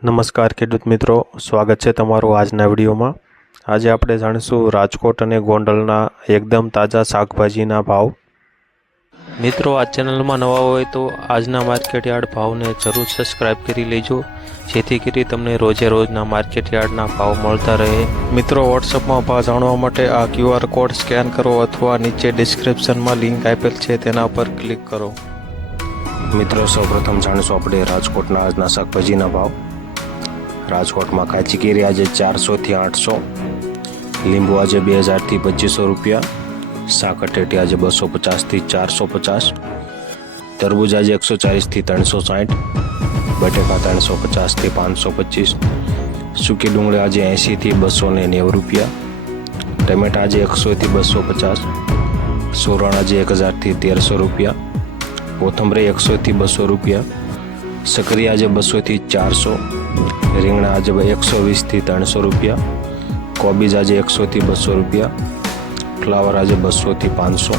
નમસ્કાર ખેડૂત મિત્રો, સ્વાગત છે તમારું આજના વિડીયોમાં. આજે આપણે જાણીશું રાજકોટ અને ગોંડલના એકદમ તાજા શાકભાજીના ભાવ. મિત્રો, આ ચેનલમાં નવા હોય તો આજના માર્કેટ યાર્ડ ભાવને જરૂર સબસ્ક્રાઇબ કરી લેજો, જેથી કરી તમને રોજે રોજના માર્કેટ યાર્ડના ભાવ મળતા રહે. મિત્રો વોટ્સઅપમાં ભાવ જાણવા માટે આ ક્યુઆર કોડ સ્કેન કરો અથવા નીચે ડિસ્ક્રિપ્શનમાં લિંક આપેલ છે તેના પર ક્લિક કરો. મિત્રો, સૌપ્રથમ જાણીશું આપણે રાજકોટના આજના શાકભાજીના ભાવ. રાજકોટમાં કાચી કેરી આજે ચારસોથી આઠસો, લીંબુ આજે બે હજારથી પચીસો રૂપિયા, સાકરટેટી આજે બસો પચાસથી ચારસો પચાસ તરબૂજ આજે એકસો ચાલીસથી ત્રણસો સાઠ બટેકા ત્રણસો પચાસથી પાંચસો પચીસ સૂકી ડુંગળી આજે એંશીથી બસો ને નેવું રૂપિયા, ટમેટા આજે એકસોથી બસો પચાસ સોરણ આજે એક હજારથી તેરસો રૂપિયા, કોથમરી એકસોથી બસો રૂપિયા સકરી આજે બસોથી ચારસો રીંગણા આજે એકસો વીસથી ત્રણસો રૂપિયા, કોબીજ આજે એકસોથી બસો રૂપિયા, ફ્લાવર આજે બસોથી પાંચસો,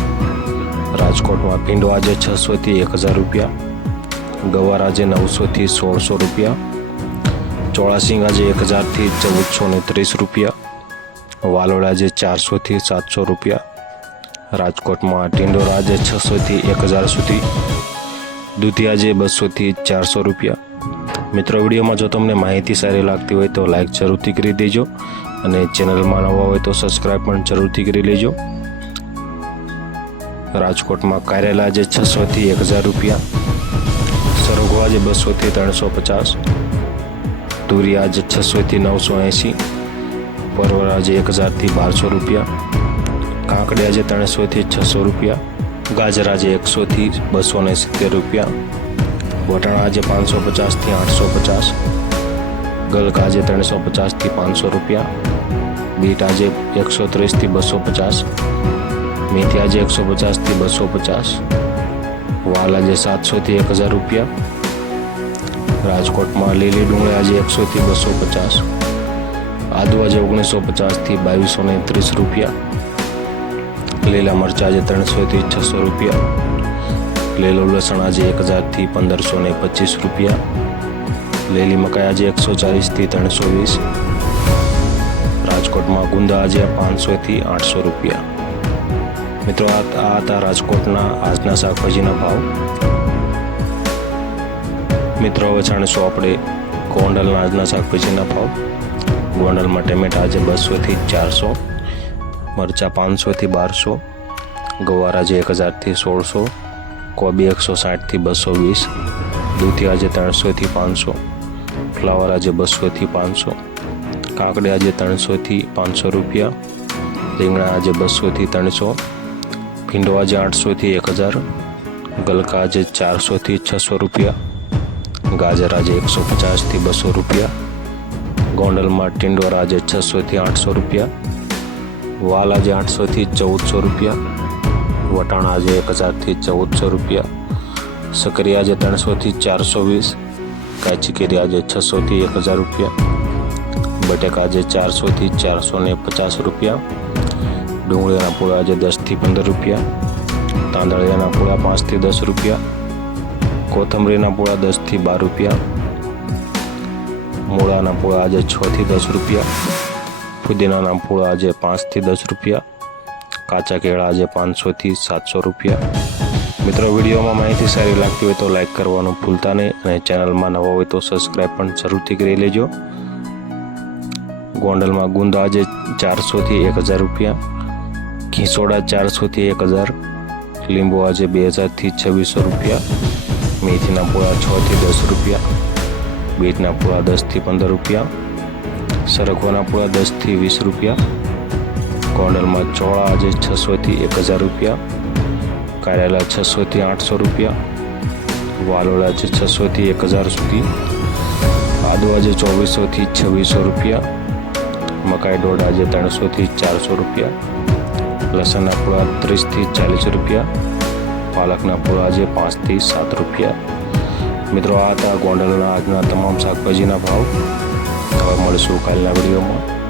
રાજકોટમાં ભીંડો આજે છસોથી એક હજાર રૂપિયા, ગવાર આજે નવસોથી સોળસો રૂપિયા, ચોળાસિંગ આજે એક હજારથી ચૌદસો ને ત્રીસ રૂપિયા, વાલોડ આજે ચારસોથી સાતસો રૂપિયા, રાજકોટમાં ટિંડોરા આજે છસોથી એક હજાર સુધી, દૂધિયા આજે બસોથી ચારસો રૂપિયા મિત્રો વિડીયોમાં જો તમને માહિતી સારી લાગતી હોય તો લાઇક જરૂરથી કરી દેજો અને ચેનલમાં નવા હોય તો સબસ્ક્રાઈબ પણ જરૂરથી કરી લેજો. રાજકોટમાં કારેલા આજે છસોથી એક હજાર રૂપિયા, સરગવો આજે બસોથી ત્રણસો પચાસ તુરી આજે છસોથી નવસો એંસી, પરવરા જે એક હજારથી બારસો રૂપિયા કાંકડી આજે ત્રણસોથી છસો રૂપિયા, ગાજર આજે એકસોથી બસો ને સિત્તેર રૂપિયા વટાણા આજે પાંચસો પચાસથી આઠસો પચાસ, ગલકા આજે ત્રણસો પચાસથી પાંચસો રૂપિયા, બીટ આજે એકસો ત્રીસથી બસો પચાસ, મેથી આજે એકસો પચાસથી બસો પચાસ, વાલ આજે સાતસોથી એક હજાર રૂપિયા, રાજકોટમાં લીલી ડુંગળી આજે એકસોથી બસો પચાસ, આદુ આજે ઓગણીસો પચાસથી બાવીસો ને ત્રીસ રૂપિયા, લીલા મરચાં આજે ત્રણસોથી છસો રૂપિયા લીલું લસણ આજે એક હજારથી પંદરસો ને પચીસ રૂપિયા લેલી મકાઈ આજે એકસો ચાલીસથી ત્રણસો વીસ રાજકોટમાં ગુંદા આજે પાંચસોથી આઠસો રૂપિયા મિત્રો આ હતા રાજકોટના આજના શાકભાજીના ભાવ મિત્રો હવે જાણીશું આપણે ગોંડલના આજના શાકભાજીના ભાવ. ગોંડલમાં ટેમેટા આજે બસોથી ચારસો, મરચાં પાંચસોથી બારસો, ગવાર આજે એક હજારથી સોળસો કોબી એકસો સાઠથી બસો વીસ, દૂધી આજે ત્રણસોથી પાંચસો, ફ્લાવર આજે બસોથી પાંચસો, કાકડી આજે ત્રણસોથી પાંચસો રૂપિયા, રીંગણા આજે બસોથી ત્રણસો, ભીંડો આજે આઠસોથી એક હજાર, ગલકા આજે ચારસોથી છસો રૂપિયા, ગાજર આજે એકસો પચાસથી બસો રૂપિયા, ગોંડલમાં ટિંડોરા આજે છસોથી આઠસો રૂપિયા, વાલ આજે આઠસોથી ચૌદસો રૂપિયા વટાણા આજે એક હજારથી ચૌદસો રૂપિયા. સકરી આજે ત્રણસોથી ચારસો વીસ કાચી કેરી આજે છસોથી એક હજાર રૂપિયા. બટેકા આજે ચારસોથી ચારસો ને પચાસ રૂપિયા. ડુંગળીના પૂળા આજે દસથી પંદર રૂપિયા. તાંદળિયાના પૂળા પાંચથી દસ રૂપિયા. કોથમરીના પૂળા દસથી બાર રૂપિયા. મૂળાના પૂળા આજે છથી દસ રૂપિયા. ફુદીનાના પૂળા આજે પાંચથી દસ રૂપિયા. કાચા કેળા આજે પાંચસોથી સાતસો રૂપિયા. મિત્રો, વિડીયોમાં માહિતી સારી લાગતી હોય તો લાઇક કરવાનું ભૂલતા નહીં અને ચેનલમાં નવા હોય તો સબસ્ક્રાઈબ પણ જરૂરથી કરી લેજો. ગોંડલમાં ગુંદા આજે ચારસોથી એક હજાર રૂપિયા. ઘીસોડા ચારસોથી એક હજાર. લીંબુ આજે બે હજારથી છવ્વીસો રૂપિયા. મેથીના પૂળા છથી દસ રૂપિયા. બીટના પૂળા દસથી પંદર રૂપિયા. સરગવાના પૂળા દસથી વીસ રૂપિયા. ગોંડલમાં ચોળા આજે છસોથી એક હજાર રૂપિયા, કારેલા છસોથી આઠસો રૂપિયા વાલોડા આજે છસોથી એક હજાર સુધી, આદુ આજે ચોવીસોથી છવ્વીસો રૂપિયા, મકાઈ દોઢ આજે ત્રણસોથી ચારસો રૂપિયા, લસણના પૂળા ત્રીસથી ચાલીસ રૂપિયા, પાલકના પૂળા આજે પાંચથી સાત રૂપિયા. મિત્રો, આ હતા ગોંડલના આજના તમામ શાકભાજીના ભાવ. હવે મળીશું કાલના વિડીયોમાં.